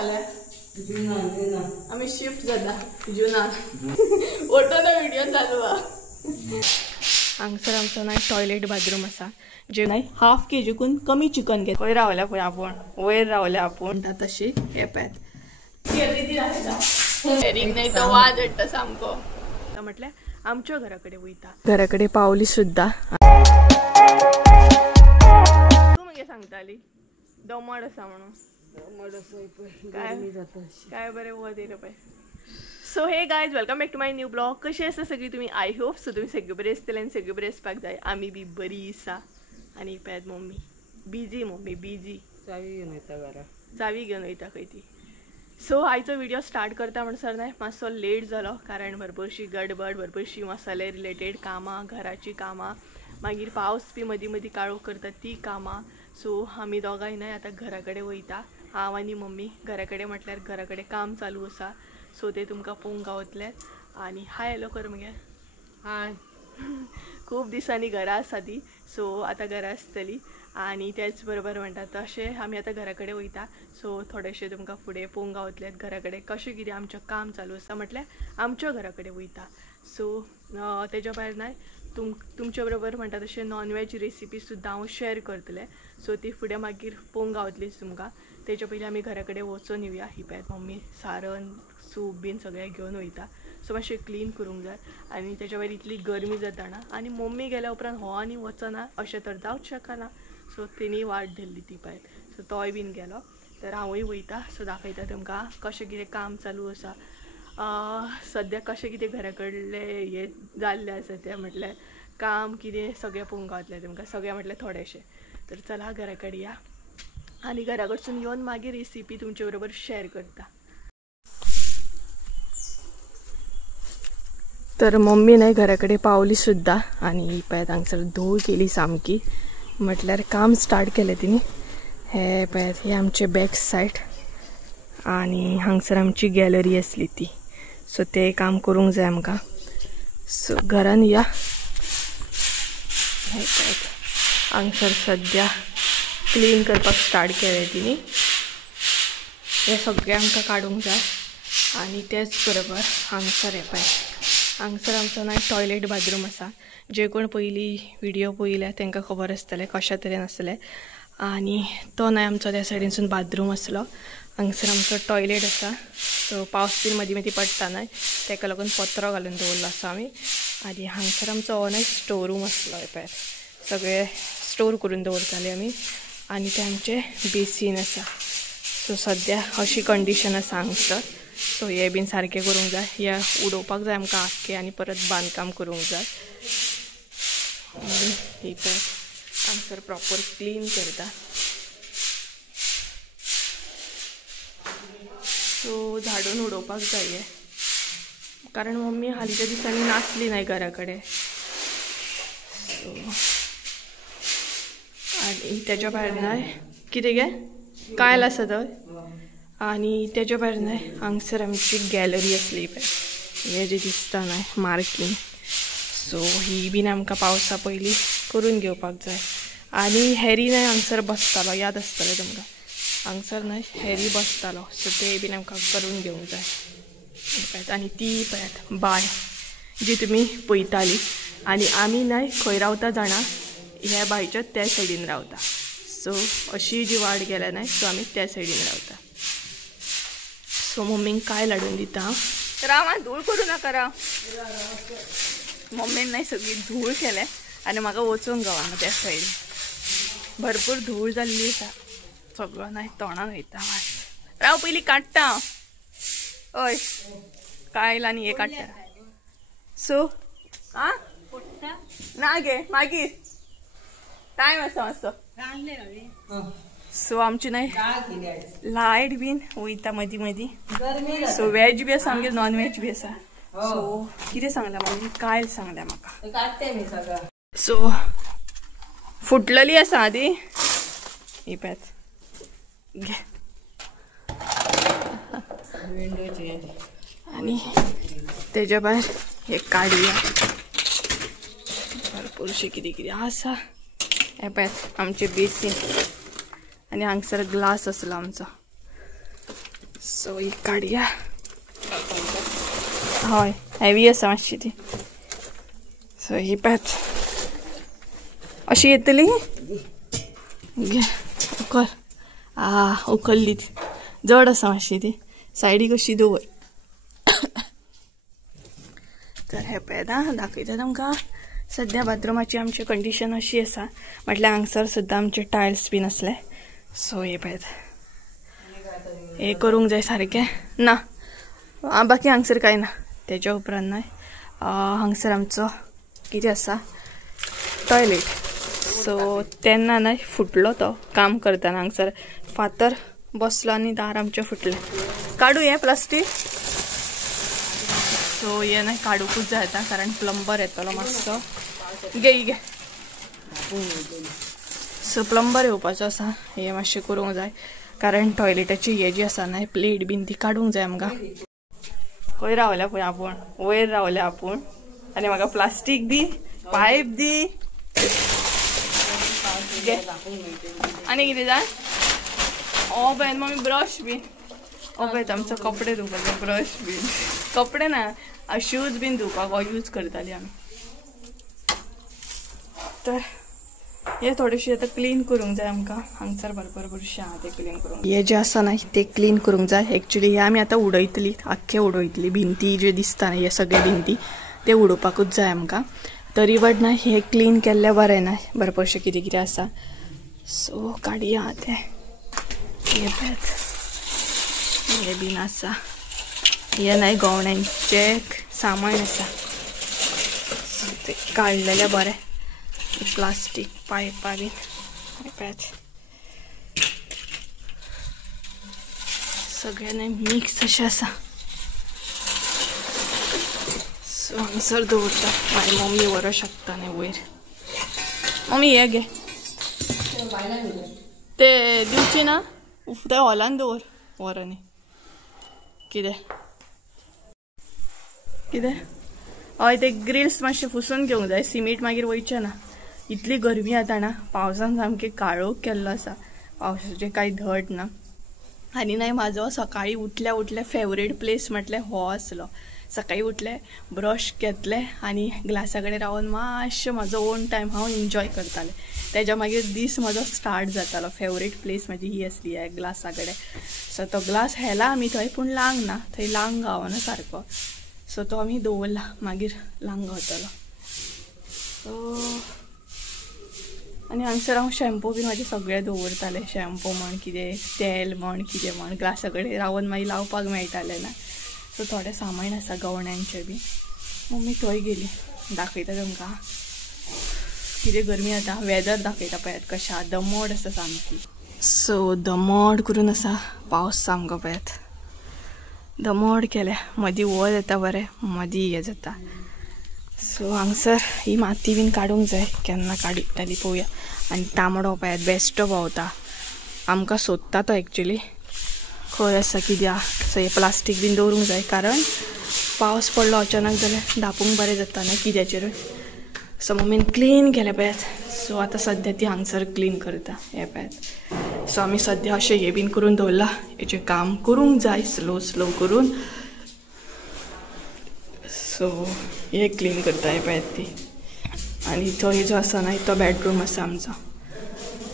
फाल्यां आम्ही शिफ्ट जाता जुना ओटोना व्हिडिओ चालू हांगसर आमचो नाही टॉयलेट बाथरूम असा जे नाही हाफ केजीकून कमी चिकन घेत वयर रावल्या पळय आपण वयर रावल्या आपण तशी हे पॅत नाही तो वाज येता सामको म्हटलं आमच्या घराकडे वयता घराकडे पावली सुद्धा तू मगे सांगताली दमड असा म्हणून काय बरे वद येयलो पळय so hey guys welcome back to my new blog कशी आसा सगळी तुम्ही आय होप सो तुम्ही सगळे बरे आसतले आनी सगळे बरे आसपाक जाय आमी बी बरी आसा आनी पळयात मम्मी बिजी चावी घेवन वयता खंय ती सो आयचो व्हिडिओ स्टार्ट करता म्हणसर नाही मातसो लेट जालो कारण भरपूरशी गडबड भरपूरशी मसाले रिलेटेड कामां घराची कामां मागीर पावस बी मदीं मदीं काळोख करता ती कामां सो आमी दोगांय नाही आता घरा कडेन वयता हांव आनी मम्मी घरा कडेन म्हटल्यार घरा कडेन काम चालू आसा सो ते तुमकां पळोवंक गावतले आनी हाय हॅलो कर मगे हाय खूब दिसांनी घरा आसा ती सो आतां घरा आसतली आनी त्याच बरोबर म्हणटा तशें आमी आतां घरा कडेन वयता सो थोडेशे तुमकां फुडें पळोवंक गावतले घरा कडेन कशें कितें आमचें काम चालू आसा म्हटल्यार आमच्या घरा कडेन वयता सो तेज्या भायर नाय तुमच्या बरोबर म्हणटा तशें नॉनवेज रेसिपी सुद्दां हांव शेअर करतलें सो ती फुडें मागीर पळोवंक गावतलीच तुमकां तेच्या पयलीं आमी घरा कडेन वचून येवया ही पळयात मम्मी सारण सूप बीन सगळें घेवन वयता सो मातशें क्लीन करूंक जाय आनी तेच्या भायर इतली गरमी जाताना आनी मम्मी गेल्या उपरांत हो आनी वचना अशें तर जावंच शकना सो तेणी वाट धरली ती पळयात सो तोय बीन गेलो तर हांवूय वयता सो दाखयता तुमकां कशें कितें काम चालू आसा सद्या कशें कितें घरा कडले हे जाल्ले आसा तें म्हटल्यार काम कितें सगळें पळोवंक गावतलें तुमकां सगळें म्हटल्यार थोडेशें तर चला घरा कडेन या आनी घरा कडसून येवन मागीर रेसिपी तुमचे बरोबर शेअर करता तर मम्मी नाही घरा कडेन पावली सुद्दां आनी पळयात हांगसर धूळ केली सामकी म्हटल्यार काम स्टार्ट केलें तिणी हे पळयात हे आमचे बॅक सायड आनी हांगसर आमची गॅलरी आसली ती सो ते काम करूंक जाय आमकां सो घरान या हे पळयात हांगसर सद्या क्लीन करपाक स्टार्ट केलें तिणी हे सगळें आमकां काडूंक जाय आनी तेच बरोबर हांगसर हे पळय हांगसर आमचो नाही टॉयलेट बाथरूम आसा जे कोण पयलीं व्हिडिओ पळयल्या तांकां खबर आसतलें कशा तरेन आसतलें आनी तो नाही आमचो त्या सायडीनसून बाथरूम आसलो हांगसर आमचो टॉयलेट आसा सो पावस बीन मदीं मदीं पडटा न्हय ताका लागून पत्रो घालून दवरलो आसा आमी आनी हांगसर आमचो हो न्हय स्टोर रूम आसलो हे पळयात सगळे स्टोर करून दवरताले आमी आनी ते आमचे बेसीन आसा सो सद्या अशी कंडीशन आसा हांगसर सो हे बीन सारकें करूंक जाय हे उडोवपाक जाय आमकां आख्खें आनी परत बांदकाम करूंक जाय ही पळय हांगसर प्रॉपर क्लीन करता सो झाडून उडोवपाक जाय हे कारण मम्मी हालींच्या दिसांनी नासली नाही घरा कडेन सो आनी तेच्या भायर नाय कितें गे कायल आसा थंय आनी तेच्या भायर नाय हांगसर आमची गॅलरी आसली पळय हे जे दिसता न्हय मार्कींग सो ही बीन आमकां पावसा पयलीं करून घेवपाक जाय आनी हॅरी न्हय हांगसर बसतालो याद आसतलें तुमकां हांगसर न्हय हॅरी बसतालो सो ते बीन आमकां करून घेवंक जाय पळयात आनी ती पळयात बाय जी तुमी पळयताली आनी आमी न्हय खंय रावता जाणा ह्या बांयच्या त्या सायडीन रावता सो अशी जी वाट गेल्या न्हय सो आमी त्या सायडीन रावता सो मम्मीक काय लाडून दिता राव धूळ करूं नाका राव मम्मीन नाही सगळी धूळ केल्या आनी म्हाका वचूंक गावना त्या सायडीन भरपूर धूळ जाल्ली आसा सगळो नाही तोंडान वयता राव पयलीं काडटा हय कायल आनी हे काडटा सो आं ना गे मागीर टायम आसा मातसो सो आमची नाही लायट बीन वयता मदीं मदीं सो वेज बी आसा आमगे नॉन वेज बी आसा सो कितें सांगल्या म्हणजे कायल सांगल्या म्हाका सो फुटलेली आसा ती ही पळयात घे आनी तेच्या भायर हे काडया भरपूरशें कितें कितें आसा हे पळयात आमचे बेसीन आनी हांगसर ग्लास आसलो आमचो सो ही काडया हय हेवी आसा मातशी ती. सो ही पॅच अशी येतली घे उकल. उकल्ली ती जड आसा मातशी ती सायडीक अशी दवर. तर हे पळयत दाखयता तुमकां. सद्या बाथरूमाची आमची कंडिशन अशी आसा म्हटल्यार हांगसर सुद्दां आमचे टायल्स बीन आसले. सो हे पळयत हे करूंक जाय सारकें. ना बाकी हांगसर कांय ना. तेच्या उपरांत न्हय हांगसर आमचो कितें आसा टॉयलेट. सो तेन्ना न्हय फुटलो तो काम करतना हांगसर फातर बसलो आनी दार आमचें फुटलें. काडू हें प्लास्टीक. सो हे न्हय काडूकूच जाय आतां कारण प्लंबर येतलो मातसो. घे सो प्लंबर येवपाचो आसा. हे मातशें करूंक जाय कारण टॉयलेटाची हे जी आसा न्हय प्लेट बीन ती काडूंक जाय आमकां. खंय रावल्या पळय आपूण वयर रावल्या आपूण आनी म्हाका प्लास्टीक दी पायप दी. आनी कितें जाय ओ पळय मम्मी ब्रश बीन. ओ पळय आमचो कपडे धुवपाचो ब्रश बीन. कपडे ना शूज बीन धुवपाक हो यूज करताली आमी. तर हे थोडेशें आतां क्लीन करूंक जाय आमकां. हांगसर भरपूर बुरशें आहा ते क्लीन करूंक. हे जे आसा न्हय ते क्लीन करूंक जाय. एक्चुली हे आमी आतां उडयतली आख्खे उडयतली. भिंती जे दिसता न्हय हे सगळे भिंती ते उडोवपाकूच जाय आमकां. तरी बट न्हय हे क्लीन केल्ले बरें न्हय भरपूरशें कितें कितें आसा. सो काडया ते हे पळयत हे बीन आसा. हे न्हय गवण्यांचे सामान आसा ते काडलेले बरें. प्लास्टीक पायपा बीन पळयत सगळें न्हय मिक्स अशें आसा. सो हांगसर दवरता. मागीर मम्मी व्हरपाक शकता न्हय वयर. मम्मी हे घे ते दिवची ना ते हॉलान दवर व्हरनी. कितें कितें हय ते ग्रिल्स मातशे पुसून घेवंक जाय. सिमीट मागीर वयचें ना. इतली गरमी जाता ना पावसान सामकें काळोख केल्लो आसा. पावसाचें कांय धड ना. आनी न्हय म्हाजो सकाळी उठल्या उठल्या फेवरेट प्लेस म्हटल्यार हो आसलो. सकाळी उठले ब्रश घेतले आनी ग्लासा कडेन रावन मातशें म्हाजो ओन टायम हांव एन्जॉय करतालें. तेज्या मागीर दीस म्हाजो स्टार्ट जातालो. फेवरेट प्लेस म्हाजी ही आसली ह्या ग्लासा कडेन. सो तो ग्लास हेला आमी थंय पूण लांग ना थंय लांग गावना सारको. सो तो आमी दवरला मागीर लांग गावतलो. सो आनी हांगसर हांव शॅम्पू बीन म्हाजे सगळे दवरताले. शॅम्पू म्हण कितें तेल म्हण कितें म्हण ग्लासा कडेन रावन मागीर लावपाक मेळटालें ना. सो थोडें सामान आसा गवण्यांचें बी. मम्मी थंय गेली दाखयता तुमकां कितें गरमी जाता. वेदर दाखयता पळयात कशें आसा. दमट आसा सामकी. सो दमट करून आसा. पावस सामको पळयात दमट केल्या. मदीं वत येता बरें मदीं हें जाता. सो हांगसर ही माती बीन काडूंक जाय. केन्ना काडितली पळोवया. आनी तांबडो पळयात बेश्टो भोंवता आमकां सोदता तो. एक्चुली खंय आसा कितें आसा. सो हे प्लास्टीक बीन दवरूंक जाय कारण पावस पडलो अचानक जाल्यार धापूंक बरें जाता न्हय कित्याचेरूय. सो मम्मीन क्लीन केलें पळयात. सो आतां सद्या ती हांगसर क्लीन करता हे पळयात. सो आमी सद्या अशें हे बीन करून दवरला. हेचें काम करूंक जाय स्लो स्लो करून. सो हे क्लीन करता हे पळयात ती. आनी थंय जो आसा न्हय तो बेडरूम आसा आमचो.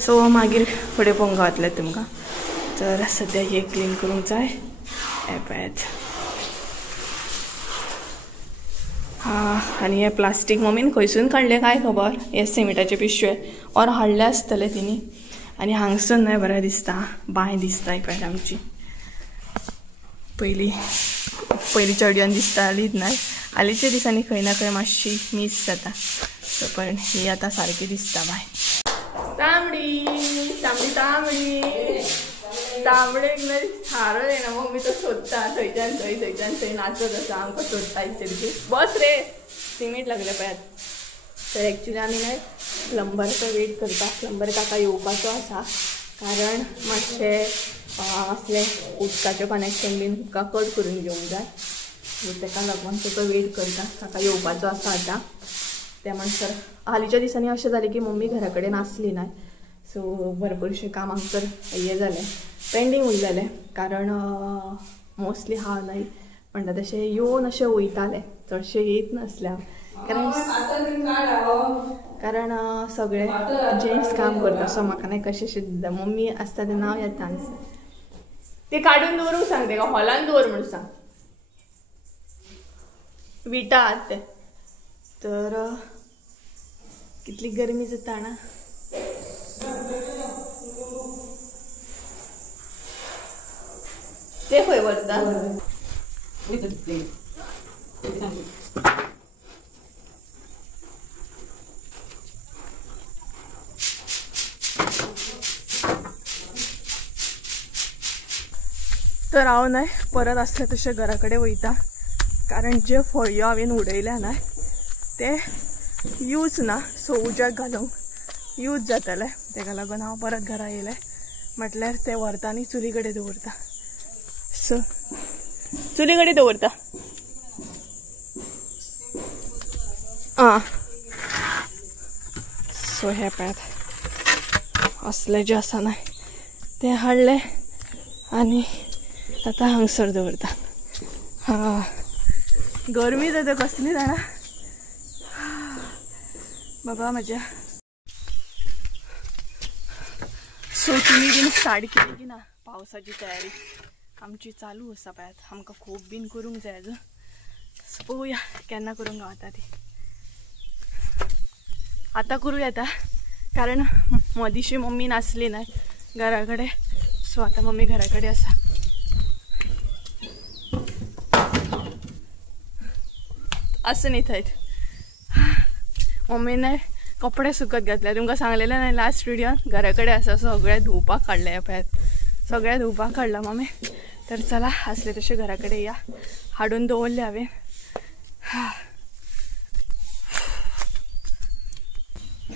सो मागीर फुडें पळोवंक गावतलें तुमकां. तर सद्या हे क्लीन करूंक जाय हे पळयात. आनी हे प्लास्टीक मम्मीन खंयसून काडलें काय खबर. हे सिमिटाचे पिशवे और हाडले आसतले तिणी. आनी हांगसून न्हय बरें दिसता. बांय दिसता ही पळयात आमची. पयलीं चडयान दिसतालीच न्हय. हालींच्या दिसांनी खंय ना खंय मातशी मिस जाता. सो पण ही आतां सारकी दिसता बाय. तांबडी तांबडी तांबडी तांबडेक न्हय हारो येना. मम्मी तो सोदता थंयच्यान थंय थंयच्यान थंय नाचत आसा आमकां सोदता इतली. बस रे सिमीट लागले पळयात. तर एक्चुली आमी न्हय प्लंबरचो वेट करता. प्लंबर काका येवपाचो आसा कारण मातशें असलें उदकाचें कनेक्शन बीन तुका कट करून घेवंक जाय. सो ताका लागून तो वेट करता. काका येवपाचो आसा आतां. त्या म्हणसर हालींच्या दिसांनी अशें जालें की मम्मी घरा कडेन आसली ना. सो भरपूरशें काम हांगसर हें जालें पेंडींग उरलेलें कारण मोस्टली हांव नाही म्हणटा तशें येवन अशें वयतालें चडशें येयत नासलें कारण सगळे जेंट्स काम करता सो म्हाका नाही कशें मम्मी आसता तेन्ना हांव येता ते काडून दवरूंक सांग तेका हॉलान दवर म्हणून सांग विटात ते तर कितली गरमी जाता ना ते खंय वरता तर हांव न्हय परत आसले तशें घरा कडेन वयता कारण जे फळयो हांवें उडयल्या ना ते यूज ना सो उज्याक घालूंक यूज जातले तेका लागून हांव परत घरा येयलें म्हटल्यार ते व्हरता आनी चुली कडेन दवरता सो चुली कडेन दवरता सो हे पळयात असले जे आसा ना ते हाडले आनी आतां हांगसर दवरता गरमी जाता कसली जाणा बाबा म्हज्या सो तुमी बीन स्टार्ट केली की ना पावसाची तयारी आमची चालू आसा पळयात आमकां खूब बीन करूंक जाय अजून पळोवया केन्ना करूंक गावता ती आतां करूं येता कारण मदींशी मम्मी नासली ना घरा कडेन सो आतां मम्मी घरा कडेन आसा असं नाही थंय मम्मीने कपडे सुकत घातले तुमकां सांगलेलें नाही लास्ट व्हिडिओन घरा कडेन आसा सगळे धुवपाक काडले पळयात सगळे धुवपाक काडला मम्मी तर चला असले तशें घरा कडेन या हाडून दवरले हांवें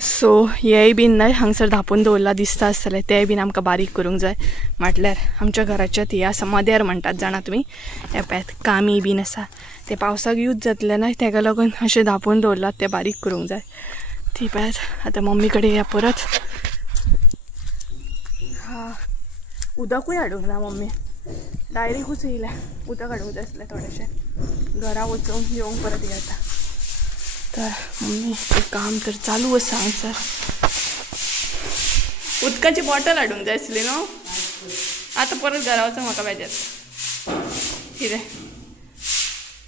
सो हेय बीन न्हय हांगसर धापून दवरला दिसता आसतलें तेय बीन आमकां बारीक करूंक जाय म्हटल्यार आमच्या घराच्यात हे आसा मदेर म्हणटात जाणा तुमी हे पळयात कामी बीन आसा ते पावसाक यूज जातले न्हय तेका लागून अशें धापून दवरलात ते बारीक करूंक जाय ती पळयात आतां मम्मी कडेन या परत उदकूय हाडूंक ना मम्मी डायरेक्टूच येयल्या उदक हाडूंक जाय आसलें थोडेशें घरा वचून येवंक परत येता तर मम्मी काम तर चालू आसा हांगसर उदकाची बॉटल हाडूंक जाय आसली न्हू आतां परत घरा वचून म्हाका बेजार कितें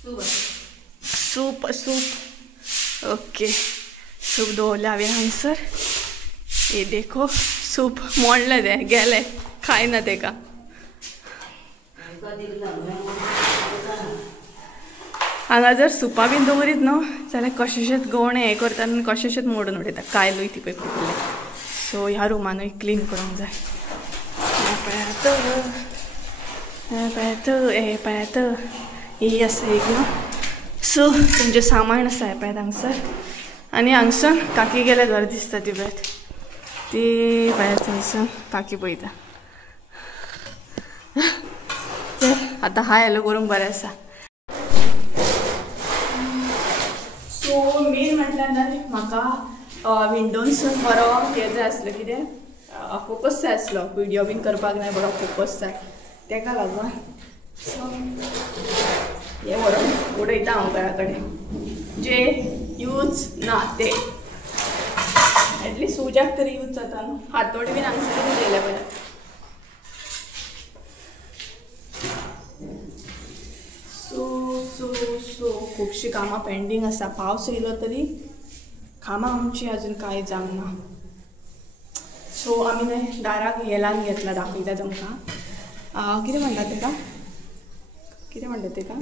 सूप सूप ओके सूप दवरलें हांवें हांगसर हे देखो सूप मोडलें तें गेलें खायना तेका हांगा जर सुपा बीन दवरीत न्हू जाल्यार कशेशेच गवणे हें करता आनी कशेशेच मोडून उडयता कायलूय ती पळय फुटले सो ह्या रुमानूय क्लीन करूंक जाय हे पळयात ही आसा एक न्हू सो तुमचें सामान आसा हे पळयात हांगसर आनी हांगसून काकी गेल्या घर दिसता ती पळयात ती पळयात थंयसून काकी पळयता आतां हाय हॅलो करूंक बरें आसा सो मेन म्हटल्यार न्हय म्हाका विंडोनसून बरो हे जाय आसलो कितें फोकस जाय आसलो विडियो बीन करपाक न्हय बरो फोकस जाय तेका लागून सो हे व्हरून उडयता हांव घरा कडेन जे यूज ना ते एटलिस्ट उज्याक तरी यूज जाता न्हू हातोडी बीन हांगसर दवरले पळय सो खुबशीं कामां पेंडींग आसा पावस येयलो तरी कामां आमची अजून कांय जावंक ना सो आमी न्हय दाराक हे लावन घेतला दाखयता तुमकां कितें म्हणटा तेका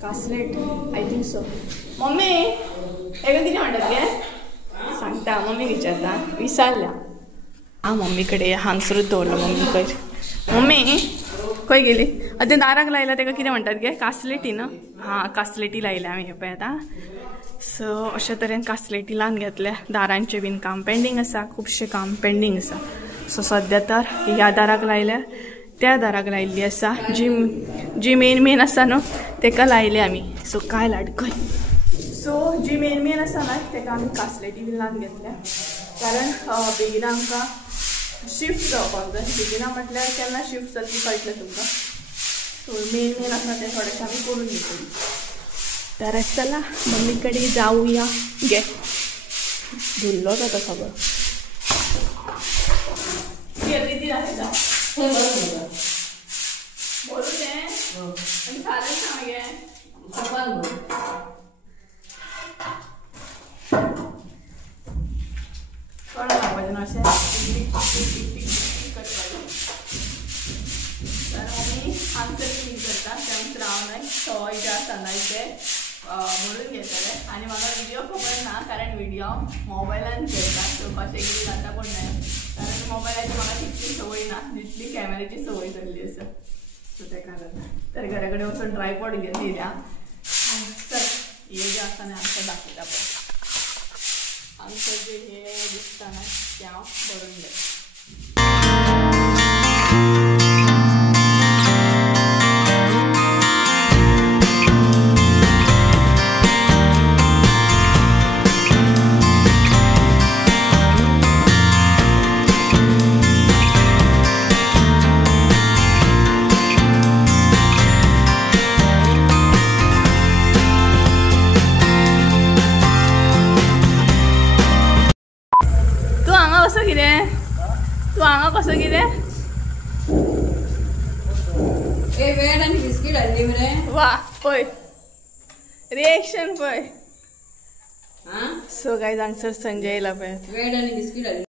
कासलेट आय थिंक सो मम्मी हेका कितें म्हणटात गे सांगता मम्मी विचारता विसरल्या मम्मी कडेन हांगसरूच दवरलो मम्मी पयर मम्मी खंय गेली तें दाराक लायला तेका कितें म्हणटात गे कासलेटी न्हू कासलेटी लायल्या आमी हे पळयात सो अशे तरेन कासलेटी लावन घेतल्या दारांचें बीन काम पेंडींग आसा खुबशें काम पेंडींग आसा सो सद्या तर ह्या दाराक लायल्या त्या दाराक लायिल्ली आसा जी मेन आसा न्हू तेका लायले आमी सो काय लाडकय सो जी मेन आसा ना तेका आमी कासलेटी बीन लावन घेतल्या कारण बेगिना आमकां शिफ्ट जावपाक जाय. बेगिना म्हटल्यार केन्ना शिफ्ट जातली कळटलें तुमकां. सो मेन आसा तें थोडेशें आमी करून घेतली. तर चला मम्मी कडेन जाऊया. घे धुल्लोच आता सगळं. किती दाखयता बोलू दे आणि चालेल सांगे थोडं लावायचं असे तर आम्ही आमचं क्लीन करता त्यामुळे राव नाही सवय जे आसा ना ते म्हणून घेतले. आणि म्हाका व्हिडिओ खबर ना कारण व्हिडिओ मोबायलान करता सो कशें कितें जाता पण नाही. कारण मोबायलाची म्हाका तितली सवय ना जितली कॅमेराची सवय जाल्ली आसा. सो त्या कारण तर घरा कडेन वचून ट्रायपॉड घेवन येयल्या. चल हे जे आसा न्ही आमकां दाखयता पळय आमचं जे हे दिसता ना तें हांव भरून घेता. तू हांगा कसं कितें वेड आणि बिस्कीट हाडली मरे. वा पळय रिएक्शन पळय. सो गायज हांगसर संजय येयला पळय. वेड आणि बिस्कीट हाडली.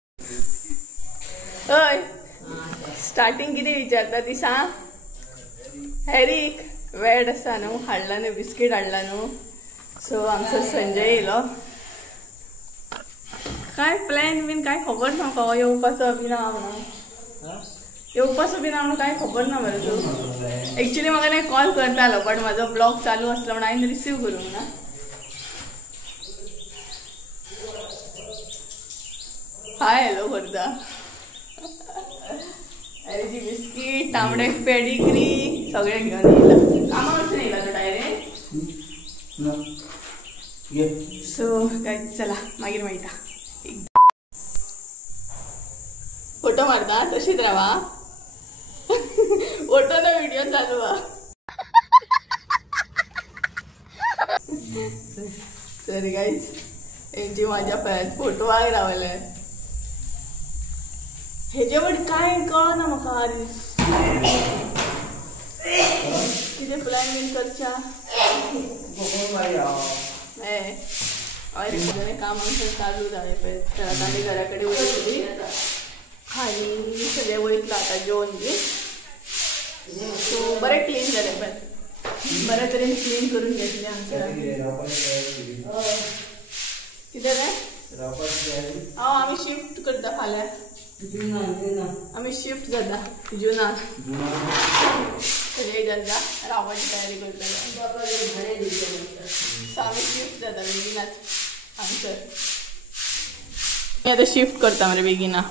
हय स्टार्टींग कितें विचारता ती सांग. हॅरीक वेड आसा न्हू हाडला न्हू बिस्कीट हाडला न्हू. सो हांगसर संजय येयलो. काय प्लॅन बीन काय खबर ना म्हाका येवपाचो बी ना म्हणून. येवपाचो बी ना म्हणून काय खबर ना मरे तू. एक्चुली म्हाका नाही कॉल करतालो बट म्हाजो ब्लॉग चालू आसलो म्हणून हांवें रिसीव करूंक ना. हाय हॅलो करता. अरे जी बिस्कीट तांबडे पेडिग्री सगळे घेवन येयला. कामाक वचून येयला तो डायरेक्ट. सो काय चला मागीर मेळटा. फोटो मारता तशीच रावा. फोटो ना व्हिडिओ चालू हा. तर गाईज यांची माझ्या पळयात फोटो आय रावले. हेजे वडी काय कळना म्हाका कितें प्लॅन बीन करच्या. काम चालू झाले पळय. तर आता आमी घरा कडेन वयतली आणि सगळे वयतलो आता जेवण बी. सो बरें क्लीन जालें पळय. बऱ्या तरेन क्लीन करून घेतले आमच्या. कितें रे आमी शिफ्ट करता फाल्यां. आमी शिफ्ट जाता जुनान. सगळे जाता रावपाची तयारी करतले. सो आमी शिफ्ट जाता बेगिनाच हांगसर. मी आतां शिफ्ट करता मरे बेगिना.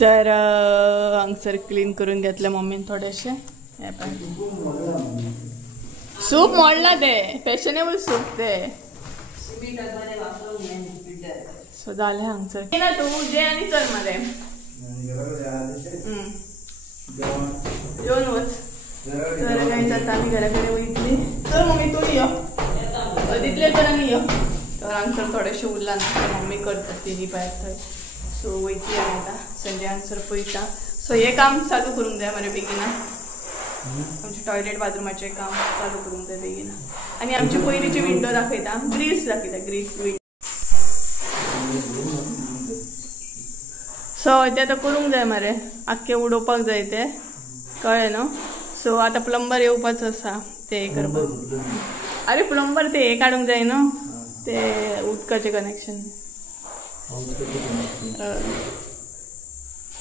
तर हांगसर क्लीन करून घेतले मम्मीन थोडेशे. सूप मोडला ते फॅशनेबल सूप ते. सो जालें हांगसर ना तूं जे आनी चल मरे जेवन वच. तर काय जाता आमी घरा कडेन वयतली. तर मम्मी तूं यो तितले तर आनी यो. तर हांगसर थोडेशे उरला ना मम्मी करता तिनी भायर थंय. सो वयतली आमी आतां संजय हांगसर पळयता. सो हें काम चालू करूंक जाय मरे बेगिना. आमचे टॉयलेट बाथरूमाचें काम चालू करूंक जाय बेगिना. आनी आमची पयलींची विंडो दाखयता ग्रिल्स दाखयता ग्रिल्स विंडो. सो ते आतां करूंक जाय मरे. आख्खे उडोवपाक जाय ते कळ्ळें न्हू. सो आतां प्लंबर येवपाचो आसा ते करपाक. अरे प्लंबर ते हे काडूंक जाय न्हू ते उदकाचें कनेक्शन.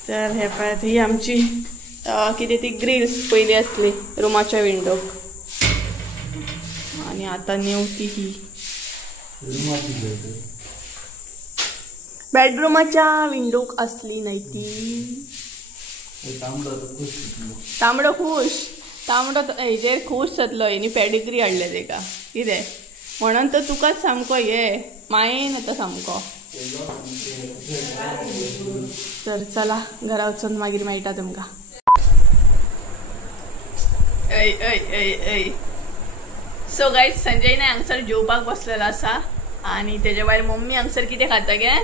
तर हे पळय ही आमची कितें ती ग्रिल्स पयलीं आसली रुमाच्या विंडोक. आनी आतां न्यू ती ही बेडरूमाच्या विंडोक असली नाही ती. तांबडो खुश तांबडो हेजेर खूश जातलो. हेनी पेडिग्री हाडले तेका कितें म्हणून तर तुकाच सामको ये मायेन आता सामको. तर चला घरा वचून मागीर मेळटा तुमकां. ऐ ऐ ऐ ऐ सो गायज संजय ने हांगसर जेवपाक बसलेलो आसा आणि तेजे भायर मम्मी हांगसर कितें खाता गे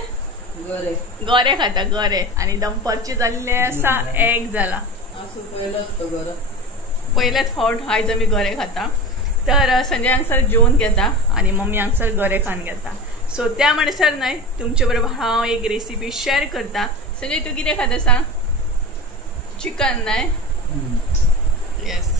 गोरे खाता गोरे आणि दनपारची जाल्ले आसा एग जाला. पहिलेच फावट आयज आमी गोरे खाता. तर संजय हांगसर जेवून घेता आणि मम्मी हांगसर गोरे खावन घेता. सो त्या म्हणसर न्हय तुमचे बरोबर हांव एक रेसिपी शेअर करता. संजय तू कितें खाता सांग? चिकन न्हय? येस.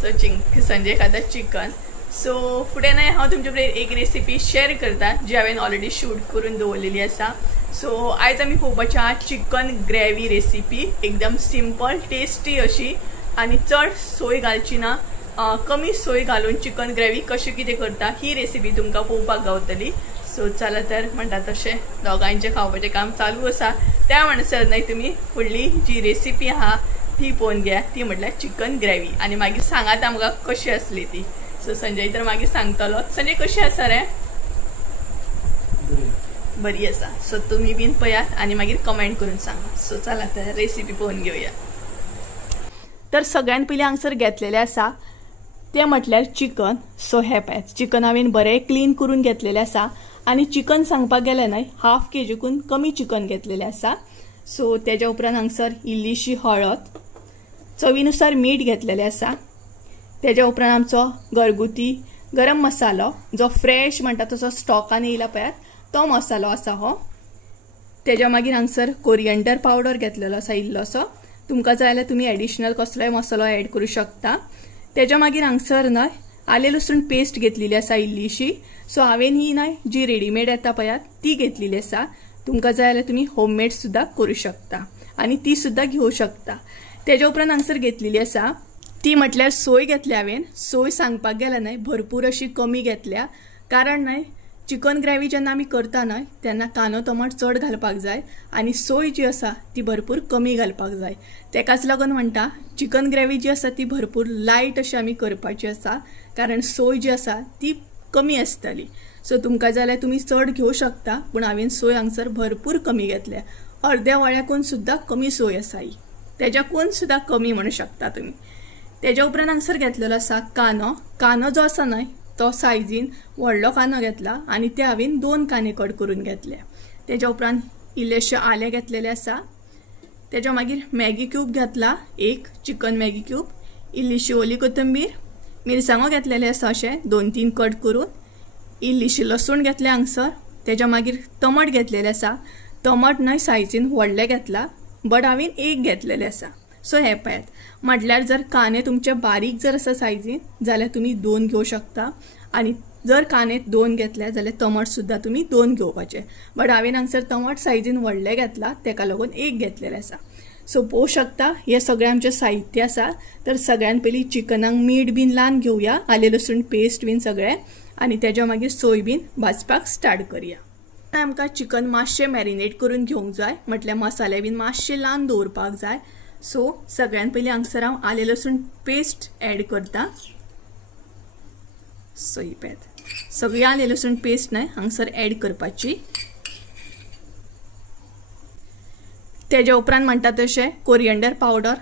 सो संजय खाता चिकन. सो फुडें न्हय हांव तुमचे बरोबर एक रेसिपी शेअर करता जी हांवें ऑलरेडी शूट करून दवरलेली आसा. सो आयज आमी पळोवपाची आहा चिकन ग्रेवी रेसिपी. एकदम सिंपल टेस्टी अशी आणि चड सोय घालची ना. कमी सोय घालून चिकन ग्रेवी कशी कितें करता ही रेसिपी तुमकां पळोवपाक गावतली. सो चला तर म्हणटा तशें दोगांचें खावपाचें काम चालू आसा. त्या म्हणसर न्हय तुमी फुडली जी रेसिपी आहा ती पळोवन घ्या. ती म्हटल्यार चिकन ग्रेवी आणि मागीर सांगात आमकां कशी आसली ती. सो संजय तर मागीर सांगतलो. संजय कशी आसा रे? बरी आसा. सो तुम्ही बीन पळयात आणि मागीर कमेंट करून सांगा. सो चला तर रेसिपी पळोवन घेवया. तर सगळ्यात पयलीं हांगसर घेतलेले आसा ते म्हटल्यार चिकन. सो हे पळयात चिकन हांवें बरें क्लीन करून घेतलेलें आसा आणि चिकन सांगपाक गेल्यार न्हय हाफ केजीकून कमी चिकन घेतलेलें आसा. सो तेज्या उपरांत हांगसर इल्लीशी हळद, चवीनुसार मीठ घेतलेलें आसा. तेज्या उपरांत आमचो घरगुती गरम मसालो जो फ्रेश म्हणटा तसो स्टॉकान येयला पळयात तो मसालो आसा हो. तेज्या मागीर हांगसर कोरिएंडर पावडर घेतलेलो आसा इल्लोसो. तुमकां जाय जाल्यार तुमी एडिशनल कसलोय मसालो ऍड करूं शकता. तेज्या मागीर हांगसर न्हय आले लसूण पेस्ट घेतलेली आसा इल्लीशी. सो हांवें ही न्हय जी रेडीमेड येता पळयात ती घेतलेली आसा. तुमकां जाय जाल्यार तुमी होममेड सुद्दां करूं शकता आणि ती सुद्दां घेवं शकता. तेज्या उपरांत हांगसर घेतलेली आसा ती म्हटल्यार सोय घेतल्या हांवें. सोय सांगपाक गेल्यार न्हय भरपूर अशी कमी घेतल्या. कारण न्हय चिकन ग्रेवी जेन्ना आमी करता न्हय तेन्ना कांदो टमाट चड घालपाक जाय आणि सोय जी आसा ती भरपूर कमी घालपाक जाय. तेकाच लागून म्हणटा चिकन ग्रेवी जी आसा ती भरपूर लायट अशी आमी करपाची आसा कारण सोय जी आसा ती कमी आसतली. सो तुमकां जाल्यार तुमी चड घेवं शकता पूण हांवें सोय हांगसर भरपूर कमी घेतल्या. अर्द्या वळ्याकून सुद्दां कमी सोय आसा ही. तेज्याकून सुद्दां कमी म्हणू शकता तुमी. तेज्या उपरांत हांगसर घेतलेलो आसा कांदो. कांदो जो आसा न्हय तो सायजीन व्हडलो कांदो घेतला आणि ते हांवें 2 कांदे कट करून घेतले. तेज्या उपरांत इल्लेशे आले घेतलेले आसा. तेज्या मागीर मॅगी क्यूब घेतला 1 चिकन मॅगी क्यूब, इल्लीशी ओली कोथंबीर, मिरसांगो घेतलेले आसा अशे 2-3 कट करून, इल्लीशी लसूण घेतले हांगसर. तेज्या मागीर टमाट घेतलेले आसा. टमाट न्हय सायजीन व्हडले घेतला बट हांवें 1 घेतलेले आसा. सो हे पळयात म्हटल्यार जर कांदे तुमचे बारीक जर आसा सायजीन जाल्यार तुम्ही 2 घेवं शकता आणि जर कांदे 2 घेतले जाल्यार टमाट सुद्दां तुम्ही 2 घेवपाचे. बट हांवें हांगसर टमाट सायजीन व्हडले घेतला तेका लागून 1 घेतलेले आसा. सो पळोवं शकता हे सगळे आमचे साहित्य आसा. तर सगळ्यात पयलीं चिकनाक मीठ बीन लावन घेवया, आले लसूण पेस्ट बीन सगळे आणि तेज्या मागीर सोय बीन भाजपाक स्टार्ट करूया. आमकां चिकन मातशें मॅरिनेट करून घेवंक जाय म्हटल्यार मसाले बीन मातशे लावन दवरपाक जाय. सो सगळ्यात पयलीं हांगसर हांव आले लसूण पेस्ट ऍड करता. सो ही पळयात सगळी आले लसूण पेस्ट न्हय हांगसर ऍड करपाची. तेज्या उपरांत म्हणटा तशें कोरिएंडर पावडर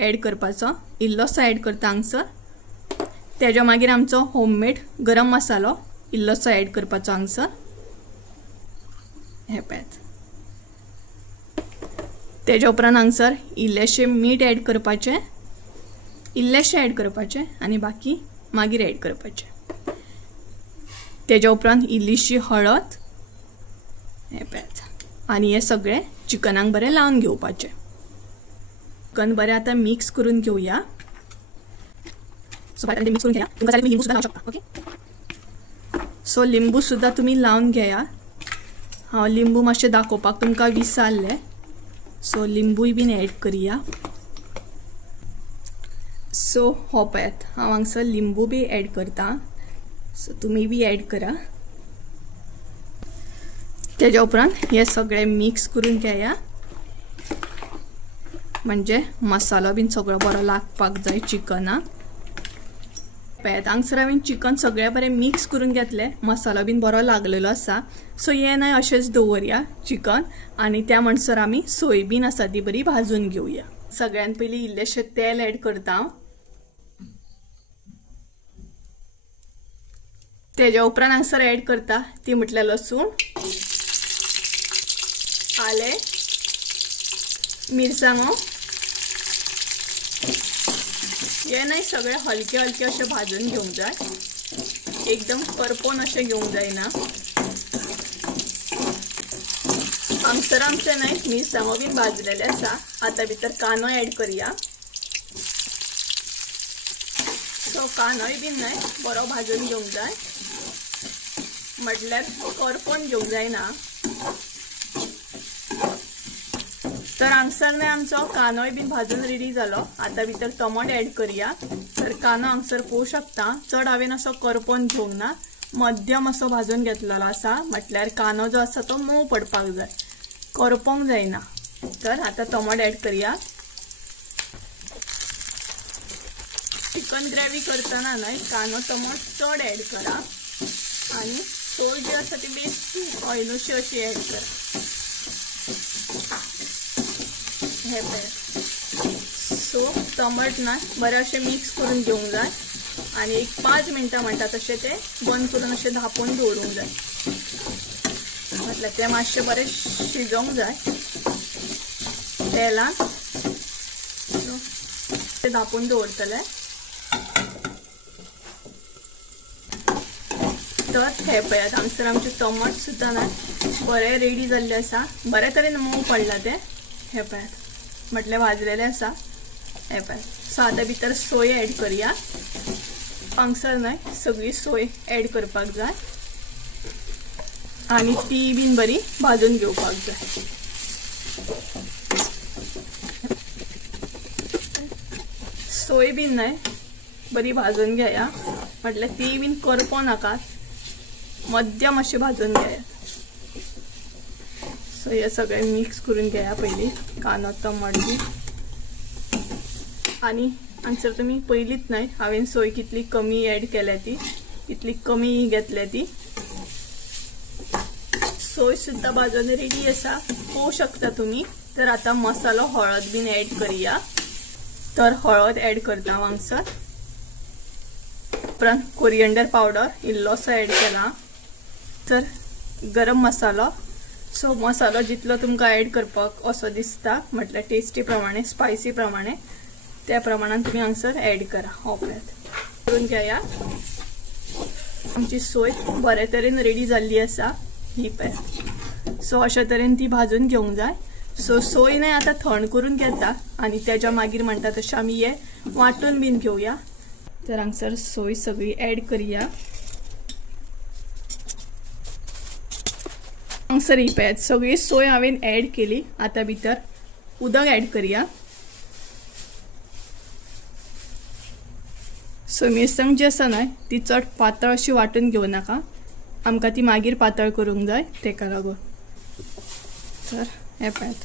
ऍड करपाचो इल्लोसो ऍड करता हांगसर. तेज्या मागीर आमचो होममेड गरम मसालो इल्लोसो ऍड करपाचो हांगसर. हे पळयात तेज्या उपरांत हांगसर इल्लेशें मीठ ऍड करपाचें, इल्लेशें ऍड करपाचें आणि बाकी मागीर ऍड करपाचें. तेज्या उपरांत इल्लीशी हळद. हे पळयात आणि हे सगळें चिकनाक बरें लावन घेवपाचें. चिकन बरें आतां मिक्स करून घेवया. सो बरें मिक्स करून घेया. तुमकां जाय लिंबू सुद्दां लावं शकता. ओके सो लिंबू सुद्दां तुमी लावन घेया. हांव लिंबू मातशें दाखोवपाक तुमकां विसरलें. सो लिंबूय बीन ऍड करूया. सो हो पळयात हांव हांगसर लिंबू बी ऍड करता. सो तुमी बी ऍड करा. तेज्या उपरांत हे सगळे मिक्स करून घेया म्हणजे मसालो बीन सगळो बरो लागपाक जाय चिकनाक. पळयात हांगसर हांवें चिकन सगळें बरें मिक्स करून घेतलें, मसालो बीन बरो लागलेलो आसा. सो हें न्हय अशेंच दवरया चिकन आनी त्या म्हणसर आमी सोय बीन आसा ती बरी भाजून घेवया. सगळ्यान पयलीं इल्लेशें तेल ऍड करता हांव. तेज्या उपरांत हांगसर ऍड करता ती म्हटल्यार लसूण, आले, मिरसांगो. हे न्हय सगळे हलके हलके अशें भाजून घेवंक जाय, एकदम करपोन अशें घेवंक जायना. हांगसर आमचे न्हय मिरसांगो बीन भाजलेले आसा. आतां भितर कांदो ऍड करया. सो कांदोय बीन न्हय बरो भाजून घेवंक जाय, म्हटल्यार करपोन घेवंक जायना. तर हांगसर न्हय आमचो कांदोय बीन भाजून रेडी जालो. आतां भितर टोमाट ऍड करया. तर कांदो हांगसर पळोवंक शकता चड हांवें असो करपोन घेवंक ना, मध्यम असो भाजून घेतलेलो आसा. म्हटल्यार कांदो जो आसा तो मोव पडपाक जाय, करपोंक जायना. तर आतां टोमाट ऍड करया. चिकन ग्रेवी करतना न्हय कांदो टोमाट चड ऍड करा आनी सोय जी आसा ती बेस्ट ऑयलूशी अशी ऍड करा. हे पळय. सो टोमाट ना बरें अशें मिक्स करून घेवंक जाय आनी एक 5 मिनटां म्हणटा तशें ते बंद करून अशें धांपून दवरूंक जाय. म्हटल्यार ते मातशें बरें शिजोवंक जाय तेलान. ते धांपून दवरतले. तर हे पळयात हांगसर आमचे टोमाट सुद्दां ना बरें रेडी जाल्ले आसा. बरे तरेन मोव पडला ते. हे पळयात म्हटल्यार भाजलेले आसा. हे पळय. सो आतां भितर सोय ऍड करया. हांगसर न्हय सगळी सोय ऍड करपाक जाय आनी ती बीन बरी भाजून घेवपाक जाय. सोय बीन न्हय बरी भाजून घेया, म्हटल्यार ती बीन करपो नाका, मध्यम अशी भाजून घेया. सो हे सगळें मिक्स करून घेया पयलीं कांदो टोमाट बी. आनी हांगसर तुमी पयलींच न्हय हांवें सोय कितली कमी ऍड केल्या ती, कितली कमी घेतल्या ती. सोय सुद्दां भाजून रेडी आसा पळोवंक शकता तुमी. तर आतां मसालो हळद बीन ऍड करया. तर हळद ऍड करता हांव हांगसर. उपरांत कोरिएंडर पावडर इल्लोसो ऍड केला. तर गरम मसालो. सो मसालो जितलो तुमकां ऍड करपाक असो दिसता म्हटल्यार टेस्टी प्रमाणे स्पायसी प्रमाणे त्या प्रमाणान तुमी हांगसर ऍड करा. हो पळयात करून घेया. आमची सोय बरे तरेन रेडी जाल्ली आसा ही पळयात. सो अशा तरेन ती भाजून घेवंक जाय. सो सोय न्हय आतां थंड करून घेता आनी तेज्या मागीर म्हणटा तशें आमी हे वांटून बीन घेवया. तर हांगसर सोय सगळी ऍड करया. हांगसर ही पळयात सगळी सोय हांवें ऍड केली. आतां भितर उदक ऍड करया. सो मिरसांग जी आसा न्हय ती चड पातळ अशी वांटून घेवं नाका, आमकां ती मागीर पातळ करूंक जाय तेका लागून. तर हे पळयात.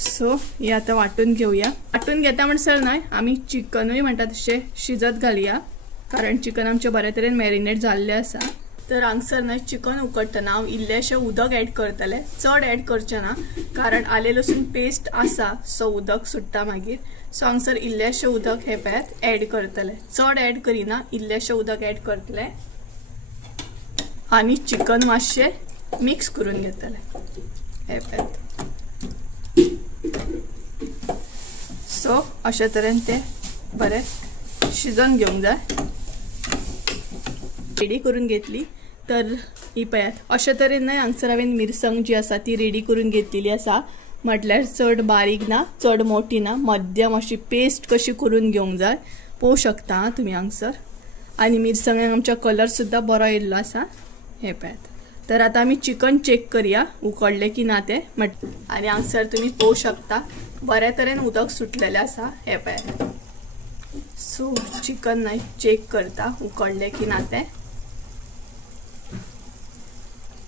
सो हे आतां वांटून घेवया. वांटून घेता म्हणसर न्हय आमी चिकनूय म्हणटा तशें शिजत घालया, कारण चिकन आमचें बरे तरेन मॅरिनेट जाल्लें आसा. तर हांगसर न्हय चिकन उकडटना हांव इल्लेशें उदक ऍड करतलें, चड ऍड करचें ना, कारण आले लसूण पेस्ट आसा सो उदक सुट्टा मागीर. सो हांगसर इल्लेशें उदक हे पळयात ऍड करतलें, चड ऍड करिना, इल्लेशें उदक ऍड करतलें आनी चिकन मातशें मिक्स करून घेतलें. हे पळयात. सो अशे तरेन ते बरें शिजोवन घेवंक जाय. रेडी करून घेतली. तर ही पळयात अशे तरेन न्हय हांगसर हांवें मिरसांग जी आसा ती रेडी करून घेतलेली आसा. म्हटल्यार चड बारीक ना चड मोठी ना, मध्यम अशी पेस्ट कशी करून घेवंक जाय. पळोवंक शकता तुमी हांगसर. आनी मिरसांगाक आमच्या कलर सुद्दां बरो येयल्लो आसा. हे पळयात. तर आतां आमी चिकन चेक करया उकडले की ना ते. आनी हांगसर तुमी पळोवंक शकता बऱ्या तरेन उदक सुटलेलें आसा. हे पळयात. सो चिकन न्हय चेक करता उकडले की ना ते.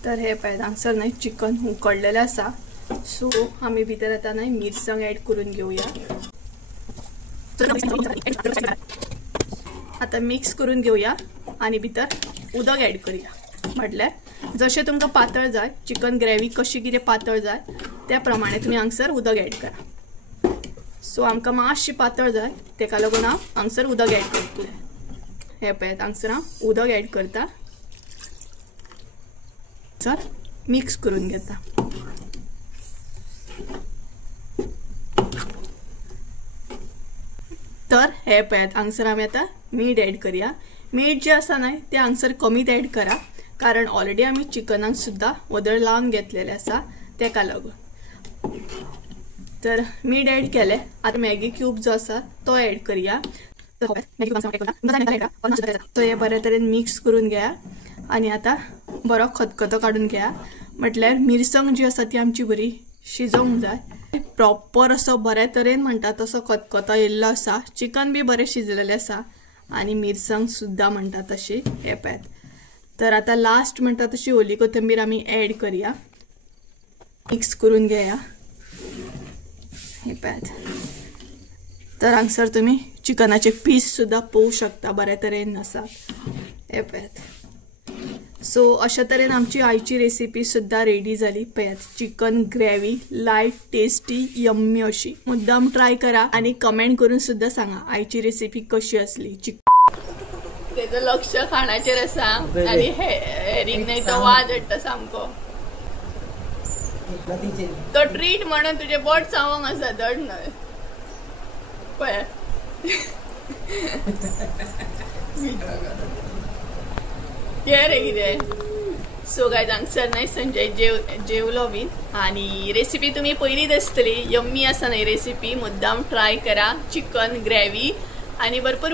तर हे पळयात हांगसर न्हय चिकन उकडलेलें आसा. सो आमी भितर आतां न्हय मिरसांग ऍड करून घेवया. आता मिक्स करून घेऊया आणि भितर उदक ऍड करूया. म्हटल्यार जशें तुमकां पातळ जाय, चिकन ग्रेवी कशी कितें पातळ जाय त्या प्रमाणे तुम्ही हांगसर उदक ऍड करा. सो आमकां मातशी पातळ जाय तेका लागून हांव हांगसर उदक ऍड करतलें. हे पळयात हांगसर हांव उदक ऍड करता. सर मिक्स करून घेता. तर हे पळयात हांगसर आमी आतां मीठ ऍड करूया. मीठ जे आसा न्हय ते हांगसर कमीत ऍड करा, कारण ऑलरेडी आमी चिकनाक सुद्दां वदळ लावन घेतलेले आसा तेका लागून. तर मीठ ऍड केले. आता मॅगी क्यूब जो आसा तो ऍड करूया. तो हे बरे तरेन मिक्स करून घ्या आणि आता बरो खतखतो काढून घ्या. म्हटल्यार मिरसांग जी आसा ती आमची बरी शिजोवंक जाय. प्रॉपर असो बऱ्या तरेन म्हणटा तसो खतखतो येयल्लो आसा. चिकन बी बरें शिजलेलें आसा आणि मिरसांग सुद्दां म्हणटा तशी हे पळयात. तर आता लास्ट म्हणटा तशी ओली कोथिंबीर आमी ऍड करूया. मिक्स करून घेया. हे पळयात. तर हांगसर तुम्ही चिकनाचे पीस सुद्दां पळोवंक शकता बऱ्या तरेन आसा. हे पळयात. सो अशा तरेन आमची आयची रेसिपी सुद्दां रेडी जाली. पळयात chicken gravy light tasty yummy अशी. मुद्दाम ट्राय करा आणि कमेंट करून सुद्दां सांगा आयची रेसिपी कशी असली. तेजो लक्ष खाणाचेर आसा आणि हेरींग नाही तो वाज हाडटा सामको. तो ट्रीट म्हणून तुझे बोट चावंक आसा धड न्हय. पळय ये रे कितें. सो गायज हांगसर न्हय संजय जेवलो बीन आणि रेसिपी तुम्ही पयलींच आसतली. यम्मी आसा न्हय रेसिपी. मुद्दाम ट्राय करा. चिकन ग्रेवी आणि भरपूर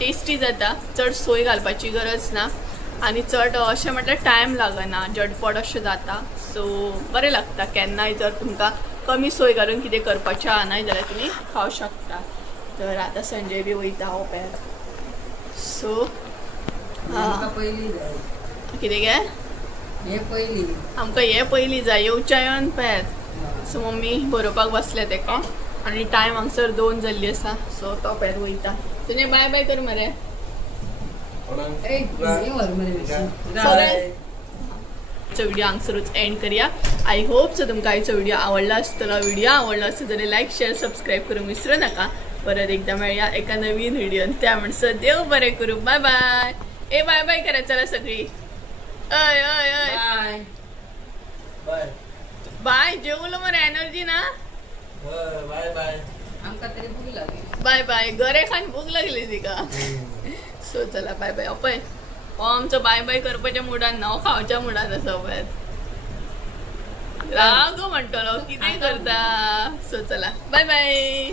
टेस्टी जाता. चड सोय घालपाची गरज ना आणि चड अशें म्हटल्यार टायम लागना. झटपट अशें जाता. सो बरें लागता. केन्नाय जर तुमकां कमी सोय घालून कितें करपाचें आहा न्हय जाल्यार तुमी खावं शकता. तर आता संजय बी वयता हो पळयात. सो कितें गे आमकां हे पयलीं जाय येवच्या येवन पळयात. सो मम्मी बरोवपाक बसले तेका आणि टायम हांगसर 2 जाल्ली आसा. सो तो पळयात वयता. तुजे बाय बाय कर मरे. व्हिडिओ हांगसरूच एंड करूया. आय होप सो तुमकां आयचो व्हिडिओ आवडला आसतलो. व्हिडिओ आवडलो आसत जाल्यार लायक शेअर सबस्क्राईब करूंक विसरू नका. परत एकदा मेळया एका नवीन व्हिडिओन. त्या म्हणसर देव बरें करूं. Bye bye. ए बाय बाय करा चला सगळी. अय अय अय बाय बाय. जेवलो मरे एनर्जी ना. Bye bye. आमकां तरी भूक लागली. Bye bye. घरे खान भूक लागली तिका. सो चला बाय बाय. पळय हो आमचो बाय बाय करपाच्या मुडान ना, हो खावच्या मुडान आसा पळय. राग म्हणटलो कितें करता. सो चला बाय बाय.